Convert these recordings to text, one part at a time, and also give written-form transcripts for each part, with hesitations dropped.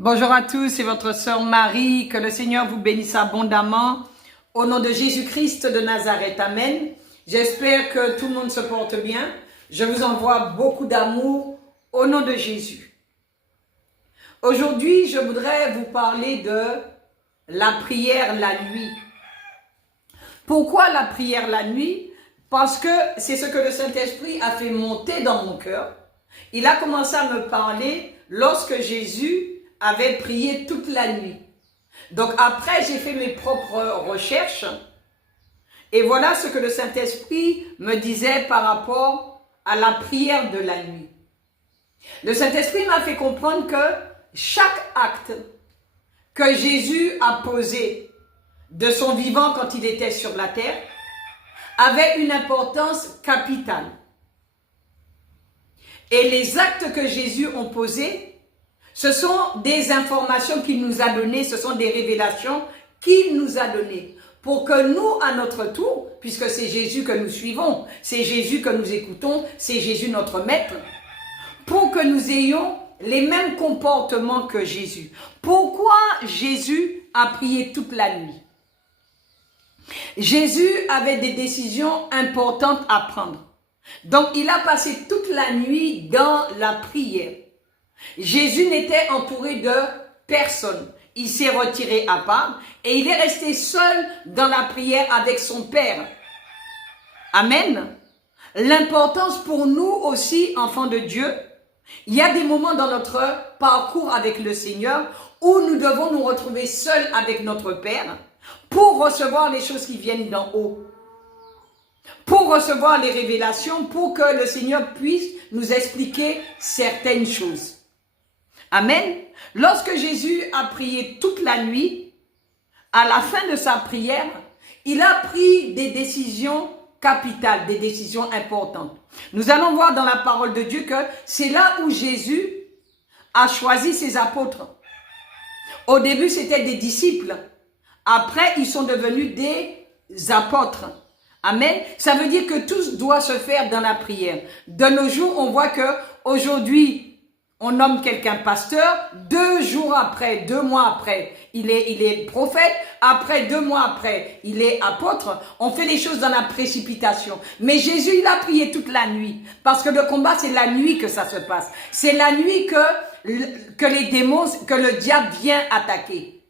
Bonjour à tous, c'est votre sœur Marie, que le Seigneur vous bénisse abondamment. Au nom de Jésus-Christ de Nazareth, Amen. J'espère que tout le monde se porte bien. Je vous envoie beaucoup d'amour au nom de Jésus. Aujourd'hui, je voudrais vous parler de la prière la nuit. Pourquoi la prière la nuit? Parce que c'est ce que le Saint-Esprit a fait monter dans mon cœur. Il a commencé à me parler lorsque Jésus avait prié toute la nuit. Donc après, j'ai fait mes propres recherches et voilà ce que le Saint-Esprit me disait par rapport à la prière de la nuit. Le Saint-Esprit m'a fait comprendre que chaque acte que Jésus a posé de son vivant quand il était sur la terre avait une importance capitale. Et les actes que Jésus a posés, ce sont des informations qu'il nous a données, ce sont des révélations qu'il nous a données. Pour que nous, à notre tour, puisque c'est Jésus que nous suivons, c'est Jésus que nous écoutons, c'est Jésus notre maître, pour que nous ayons les mêmes comportements que Jésus. Pourquoi Jésus a prié toute la nuit? Jésus avait des décisions importantes à prendre. Donc, il a passé toute la nuit dans la prière. Jésus n'était entouré de personne. Il s'est retiré à part et il est resté seul dans la prière avec son Père. Amen. L'importance pour nous aussi, enfants de Dieu, il y a des moments dans notre parcours avec le Seigneur où nous devons nous retrouver seuls avec notre Père pour recevoir les choses qui viennent d'en haut. Pour recevoir les révélations, pour que le Seigneur puisse nous expliquer certaines choses. Amen. Lorsque Jésus a prié toute la nuit, à la fin de sa prière, il a pris des décisions capitales, des décisions importantes. Nous allons voir dans la parole de Dieu que c'est là où Jésus a choisi ses apôtres. Au début, c'était des disciples. Après, ils sont devenus des apôtres. Amen. Ça veut dire que tout doit se faire dans la prière. De nos jours, on voit que aujourd'hui, on nomme quelqu'un pasteur, 2 jours après, 2 mois après, il est prophète, après 2 mois après, il est apôtre. On fait les choses dans la précipitation. Mais Jésus, il a prié toute la nuit. Parce que le combat, c'est la nuit que ça se passe. C'est la nuit que les démons, que le diable vient attaquer.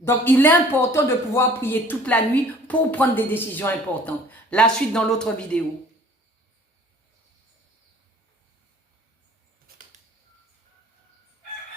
Donc, il est important de pouvoir prier toute la nuit pour prendre des décisions importantes. La suite dans l'autre vidéo.